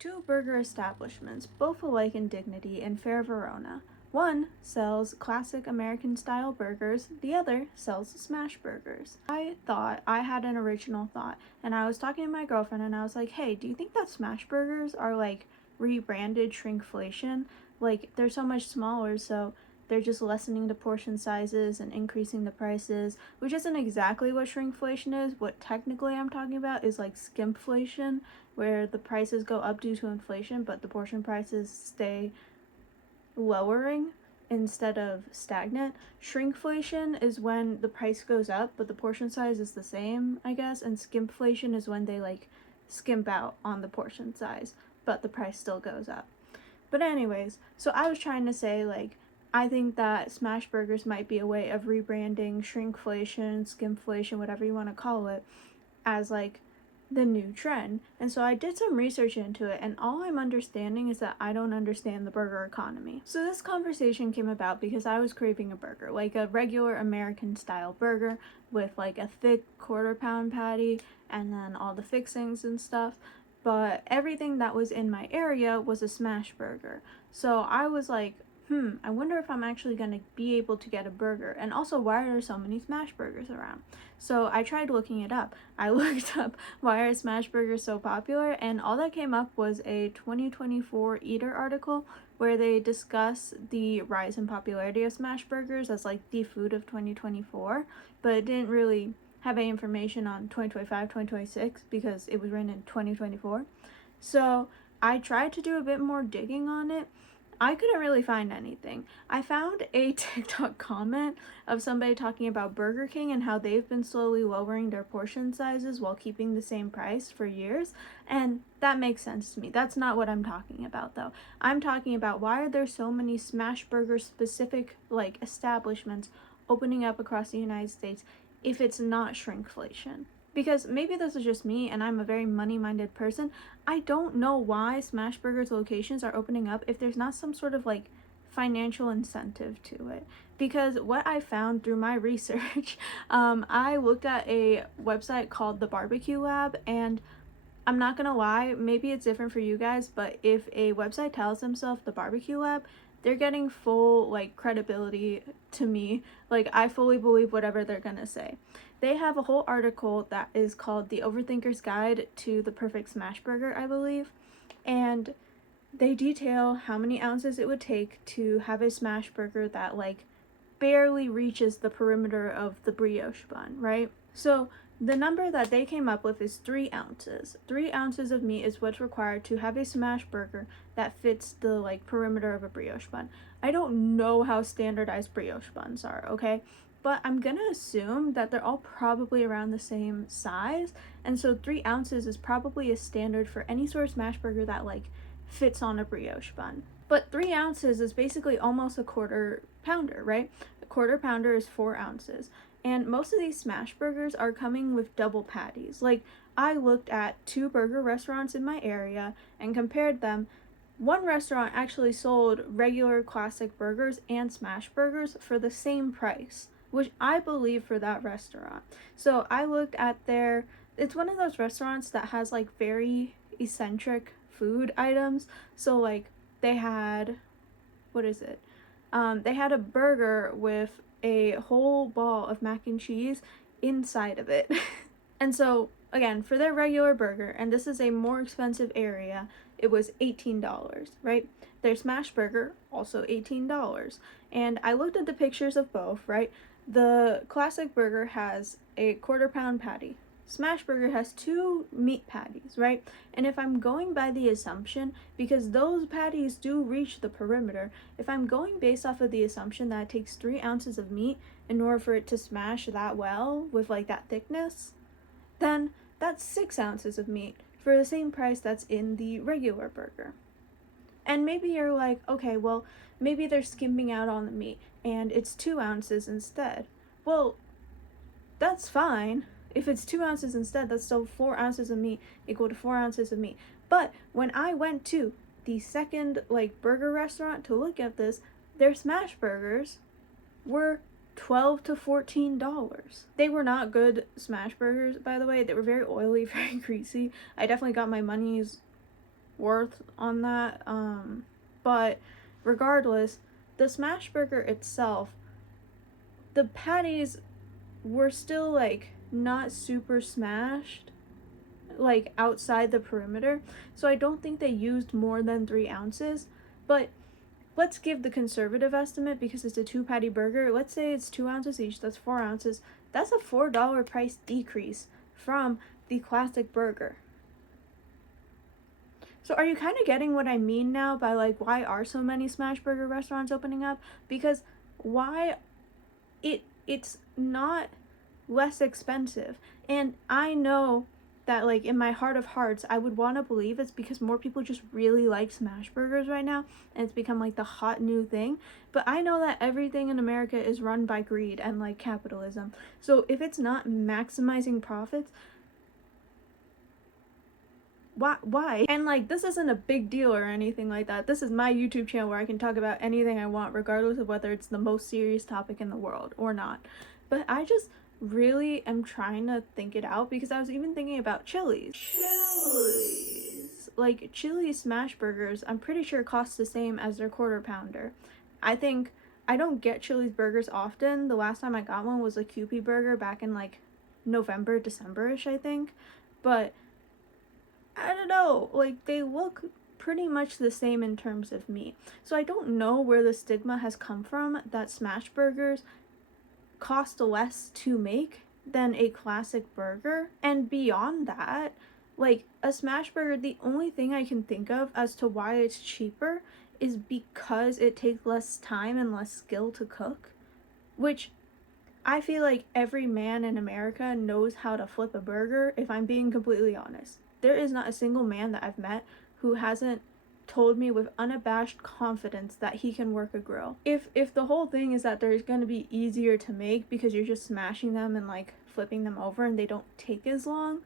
Two burger establishments, both alike in dignity in Fair Verona. One sells classic American-style burgers, the other sells smashburgers. I thought, I had an original thought, and I was talking to my girlfriend and I was like, hey, do you think that smashburgers are like rebranded shrinkflation? Like, they're so much smaller, so they're just lessening the portion sizes and increasing the prices, which isn't exactly what shrinkflation is. What technically I'm talking about is like skimpflation, where the prices go up due to inflation, but the portion prices stay lowering instead of stagnant. Shrinkflation is when the price goes up, but the portion size is the same, I guess, and skimpflation is when they like skimp out on the portion size, but the price still goes up. But anyways, so I was trying to say, like, I think that smash burgers might be a way of rebranding shrinkflation, skimflation, whatever you want to call it, as like the new trend. And so I did some research into it, and all I'm understanding is that I don't understand the burger economy. So this conversation came about because I was craving a burger, like a regular American style burger with like a thick quarter-pound patty and then all the fixings and stuff. But everything that was in my area was a smash burger. So I was like, I wonder if I'm actually going to be able to get a burger. And also, why are there so many smash burgers around? So I tried looking it up. I looked up why are smash burgers so popular, and all that came up was a 2024 Eater article where they discuss the rise in popularity of smash burgers as like the food of 2024, but it didn't really have any information on 2025, 2026 because it was written in 2024. So I tried to do a bit more digging on it. I couldn't really find anything. I found a TikTok comment of somebody talking about Burger King and how they've been slowly lowering their portion sizes while keeping the same price for years, and that makes sense to me. That's not what I'm talking about though. I'm talking about why are there so many smash burger specific like establishments opening up across the United States if it's not shrinkflation? Because maybe this is just me and I'm a very money-minded person. I don't know why Smashburgers locations are opening up if there's not some sort of like financial incentive to it. Because what I found through my research, I looked at a website called the Barbecue Lab, and I'm not gonna lie, maybe it's different for you guys, but if a website tells themselves the Barbecue Lab, they're getting full like credibility to me. Like, I fully believe whatever they're gonna say. They have a whole article that is called The Overthinker's Guide to the Perfect Smash Burger, I believe, and they detail how many ounces it would take to have a smash burger that like barely reaches the perimeter of the brioche bun, right? So the number that they came up with is 3 ounces. 3 ounces of meat is what's required to have a smash burger that fits the like perimeter of a brioche bun. I don't know how standardized brioche buns are, okay? But I'm gonna assume that they're all probably around the same size, and so 3 ounces is probably a standard for any sort of smash burger that like fits on a brioche bun. But 3 ounces is basically almost a quarter pounder, right? A quarter pounder is 4 ounces. And most of these smash burgers are coming with double patties. Like, I looked at 2 burger restaurants in my area and compared them. One restaurant actually sold regular classic burgers and smash burgers for the same price, which I believe for that restaurant. So I looked at it's one of those restaurants that has like very eccentric food items. So like they had, what is it? They had a burger with a whole ball of mac and cheese inside of it. And so, again, for their regular burger, and this is a more expensive area, it was $18, right? Their smash burger, also $18. And I looked at the pictures of both, right? The classic burger has a quarter-pound patty. Smash burger has 2 meat patties, right? And if I'm going by the assumption, because those patties do reach the perimeter, if I'm going based off of the assumption that it takes 3 ounces of meat in order for it to smash that well with like that thickness, then that's 6 ounces of meat for the same price that's in the regular burger. And maybe you're like, okay, well, maybe they're skimping out on the meat and it's 2 ounces instead. Well, that's fine. If it's 2 ounces instead, that's still 4 ounces of meat equal to 4 ounces of meat. But when I went to the second like burger restaurant to look at this, their smash burgers were $12 to $14. They were not good smash burgers, by the way. They were very oily, very greasy. I definitely got my money's worth on that. But regardless, the smash burger itself, the patties were still like not super smashed, like outside the perimeter. So I don't think they used more than 3 ounces. But let's give the conservative estimate because it's a 2 patty burger. Let's say it's 2 ounces each. That's 4 ounces. That's a $4 price decrease from the classic burger. So are you kind of getting what I mean now by like why are so many smash burger restaurants opening up? Because why it's not less expensive. And I know that like in my heart of hearts I would want to believe it's because more people just really like smash burgers right now and it's become like the hot new thing. But I know that everything in America is run by greed and like capitalism. So if it's not maximizing profits, why? And like this isn't a big deal or anything like that. This is my YouTube channel where I can talk about anything I want regardless of whether it's the most serious topic in the world or not. But I just really am trying to think it out because I was even thinking about Chili's. Like Chili's smash burgers, I'm pretty sure cost the same as their quarter pounder. I think I don't get Chili's burgers often. The last time I got one was a Kewpie burger back in like November, December-ish, I think. But I don't know, like they look pretty much the same in terms of meat. So I don't know where the stigma has come from that smash burgers cost less to make than a classic burger. And beyond that, like a smash burger, the only thing I can think of as to why it's cheaper is because it takes less time and less skill to cook, which I feel like every man in America knows how to flip a burger, if I'm being completely honest. There is not a single man that I've met who hasn't told me with unabashed confidence that he can work a grill. If the whole thing is that they're going to be easier to make because you're just smashing them and like flipping them over and they don't take as long,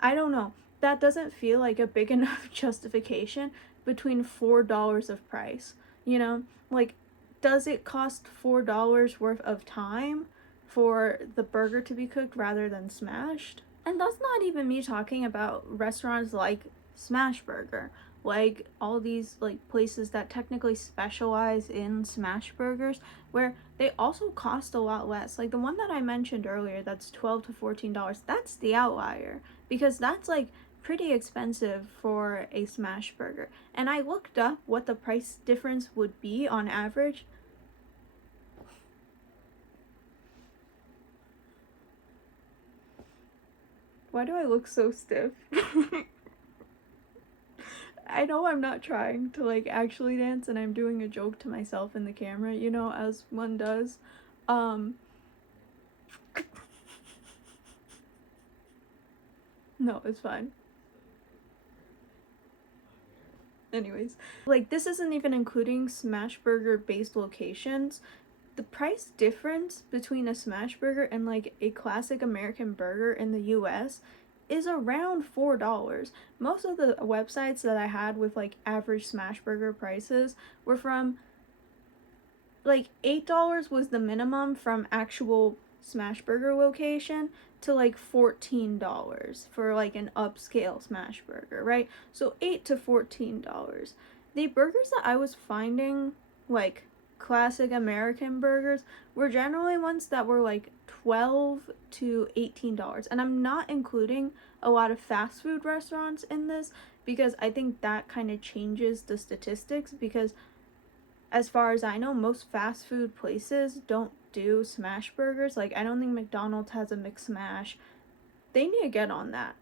I don't know. That doesn't feel like a big enough justification between $4 of price. You know, like does it cost $4 worth of time for the burger to be cooked rather than smashed? And that's not even me talking about restaurants like Smashburger, like all these like places that technically specialize in smash burgers where they also cost a lot less. Like the one that I mentioned earlier that's $12 to $14, that's the outlier because that's like pretty expensive for a smash burger. And I looked up what the price difference would be on average. Why do I look so stiff? I know I'm not trying to like actually dance and I'm doing a joke to myself in the camera, you know, as one does. Um no, it's fine. Anyways, like this isn't even including smash burger based locations. The price difference between a smash burger and like a classic American burger in the US is around $4. Most of the websites that I had with like average smash burger prices were from like $8 was the minimum from actual smash burger location to like $14 for like an upscale smash burger, right? So $8 to $14. The burgers that I was finding, like classic American burgers, were generally ones that were like $12 to $18. And I'm not including a lot of fast food restaurants in this because I think that kind of changes the statistics because as far as I know, most fast food places don't do smash burgers. Like, I don't think McDonald's has a McSmash. They need to get on that.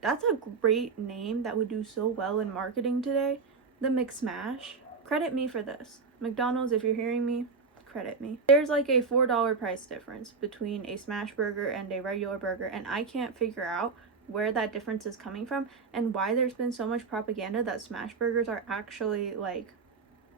That's a great name that would do so well in marketing today. The McSmash. Credit me for this. McDonald's, if you're hearing me, credit me. There's like a $4 price difference between a smash burger and a regular burger, and I can't figure out where that difference is coming from and why there's been so much propaganda that smash burgers are actually like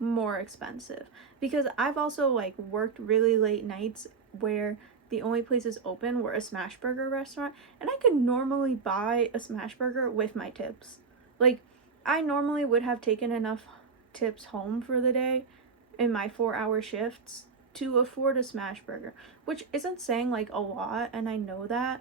more expensive. Because I've also like worked really late nights where the only places open were a smash burger restaurant and I could normally buy a smash burger with my tips. Like I normally would have taken enough tips home for the day in my 4-hour shifts to afford a smash burger, which isn't saying like a lot and I know that,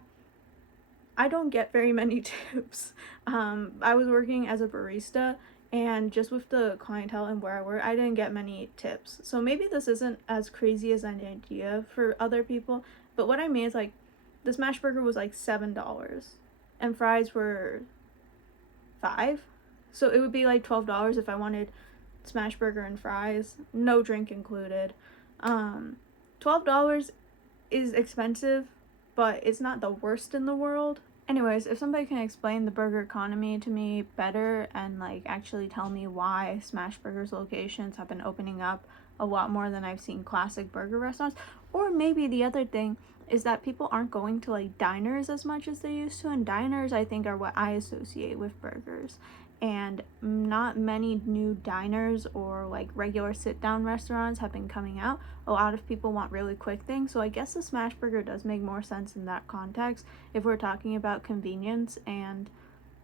I don't get very many tips. I was working as a barista, and just with the clientele and where I work, I didn't get many tips. So maybe this isn't as crazy as an idea for other people, but what I mean is like the smash burger was like $7 and fries were 5. So it would be like $12 if I wanted smash burger and fries, no drink included. $12 is expensive, but it's not the worst in the world. Anyways, if somebody can explain the burger economy to me better and like actually tell me why smash burgers locations have been opening up a lot more than I've seen classic burger restaurants, or maybe the other thing is that people aren't going to like diners as much as they used to, and diners I think are what I associate with burgers, and not many new diners or like regular sit down restaurants have been coming out. A lot of people want really quick things, so I guess the smash burger does make more sense in that context if we're talking about convenience and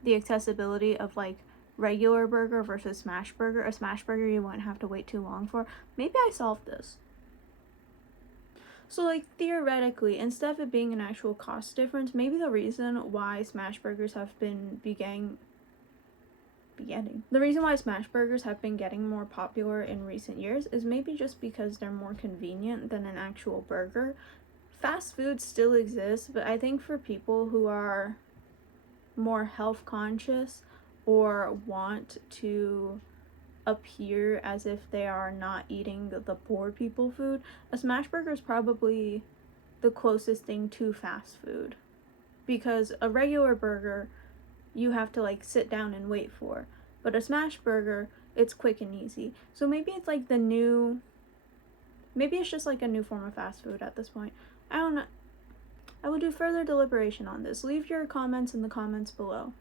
the accessibility of like regular burger versus smash burger. A smash burger you wouldn't have to wait too long for. Maybe I solved this. So like theoretically, instead of it being an actual cost difference, maybe the reason why smash burgers have been the reason why smash burgers have been getting more popular in recent years is maybe just because they're more convenient than an actual burger. Fast food still exists, but I think for people who are more health conscious or want to appear as if they are not eating the poor people food, a smash burger is probably the closest thing to fast food. Because a regular burger you have to like sit down and wait for, but a smash burger, it's quick and easy. So maybe it's like maybe it's just like a new form of fast food at this point. I don't know. I will do further deliberation on this. Leave your comments in the comments below.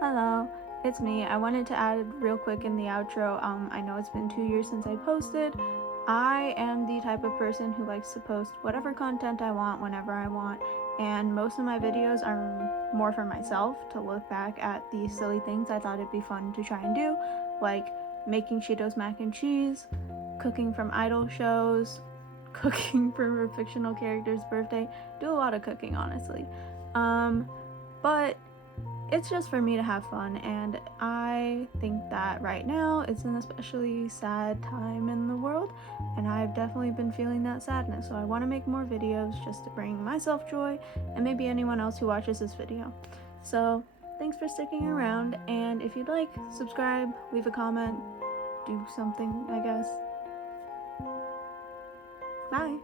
Hello, it's me. I wanted to add real quick in the outro. I know it's been 2 years since I posted. I am the type of person who likes to post whatever content I want whenever I want, and most of my videos are more for myself to look back at the silly things I thought it'd be fun to try and do, like making Cheetos mac and cheese, cooking from idol shows, cooking for a fictional character's birthday. Do a lot of cooking, honestly. But it's just for me to have fun, and I think that right now it's an especially sad time in the world, and I've definitely been feeling that sadness, so I want to make more videos just to bring myself joy and maybe anyone else who watches this video. So thanks for sticking around, and if you'd like, subscribe, leave a comment, do something, I guess. Bye!